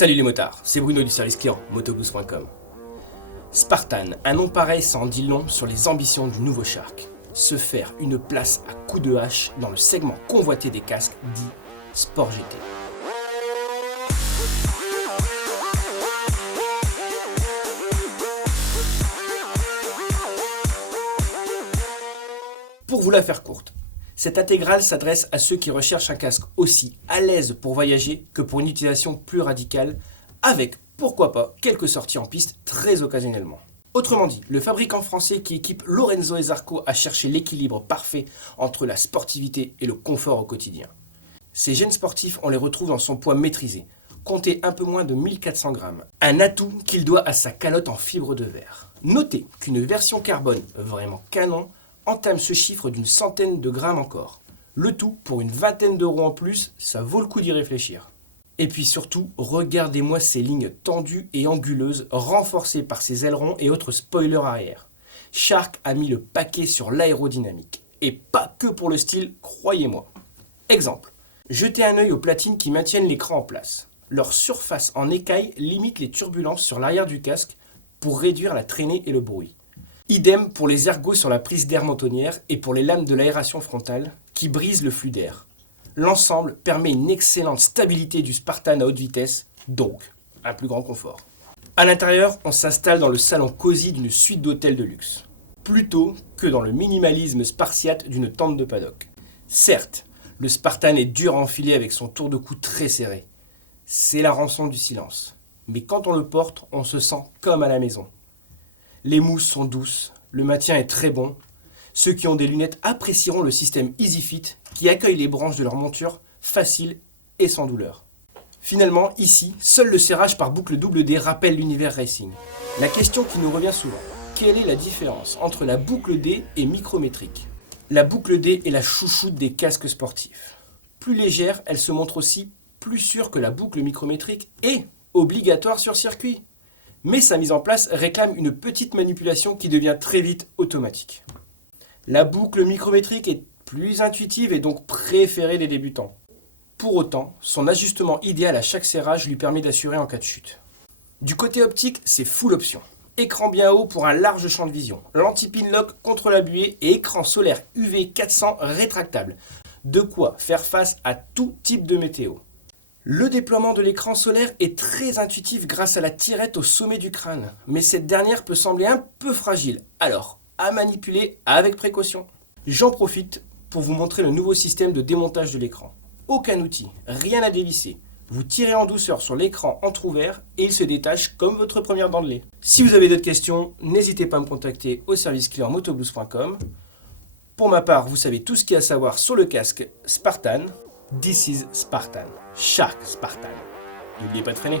Salut les motards, c'est Bruno du service client, motoboost.com. Spartan, un nom pareil ça en dit long sur les ambitions du nouveau Shark. Se faire une place à coups de hache dans le segment convoité des casques dit Sport GT. Pour vous la faire courte, cette intégrale s'adresse à ceux qui recherchent un casque aussi à l'aise pour voyager que pour une utilisation plus radicale, avec, pourquoi pas, quelques sorties en piste très occasionnellement. Autrement dit, le fabricant français qui équipe Lorenzo et Zarco a cherché l'équilibre parfait entre la sportivité et le confort au quotidien. Ces gènes sportifs, on les retrouve dans son poids maîtrisé, compté un peu moins de 1400 grammes, un atout qu'il doit à sa calotte en fibre de verre. Notez qu'une version carbone vraiment canon entame ce chiffre d'une centaine de grammes encore. Le tout pour une vingtaine d'euros en plus, ça vaut le coup d'y réfléchir. Et puis surtout, regardez-moi ces lignes tendues et anguleuses, renforcées par ses ailerons et autres spoilers arrière. Shark a mis le paquet sur l'aérodynamique. Et pas que pour le style, croyez-moi. Exemple, jetez un œil aux platines qui maintiennent l'écran en place. Leur surface en écaille limite les turbulences sur l'arrière du casque pour réduire la traînée et le bruit. Idem pour les ergots sur la prise d'air mentonnière et pour les lames de l'aération frontale qui brisent le flux d'air. L'ensemble permet une excellente stabilité du Spartan à haute vitesse, donc un plus grand confort. À l'intérieur, on s'installe dans le salon cosy d'une suite d'hôtels de luxe, plutôt que dans le minimalisme spartiate d'une tente de paddock. Certes, le Spartan est dur à enfiler avec son tour de cou très serré. C'est la rançon du silence. Mais quand on le porte, on se sent comme à la maison. Les mousses sont douces, le maintien est très bon. Ceux qui ont des lunettes apprécieront le système EasyFit qui accueille les branches de leur monture facile et sans douleur. Finalement, ici, seul le serrage par boucle double D rappelle l'univers racing. La question qui nous revient souvent, quelle est la différence entre la boucle D et micrométrique ? La boucle D est la chouchoute des casques sportifs. Plus légère, elle se montre aussi plus sûre que la boucle micrométrique et obligatoire sur circuit. Mais sa mise en place réclame une petite manipulation qui devient très vite automatique. La boucle micrométrique est plus intuitive et donc préférée des débutants. Pour autant, son ajustement idéal à chaque serrage lui permet d'assurer en cas de chute. Du côté optique, c'est full option. Écran bien haut pour un large champ de vision, l'anti-pin lock contre la buée et écran solaire UV 400 rétractable. De quoi faire face à tout type de météo. Le déploiement de l'écran solaire est très intuitif grâce à la tirette au sommet du crâne, mais cette dernière peut sembler un peu fragile, alors à manipuler avec précaution. J'en profite pour vous montrer le nouveau système de démontage de l'écran. Aucun outil, rien à dévisser. Vous tirez en douceur sur l'écran entrouvert et il se détache comme votre première dent de lait. Si vous avez d'autres questions, n'hésitez pas à me contacter au service client motoboost.com. Pour ma part, vous savez tout ce qu'il y a à savoir sur le casque Spartan. This is Spartan. Shark Spartan. N'oubliez pas de freiner.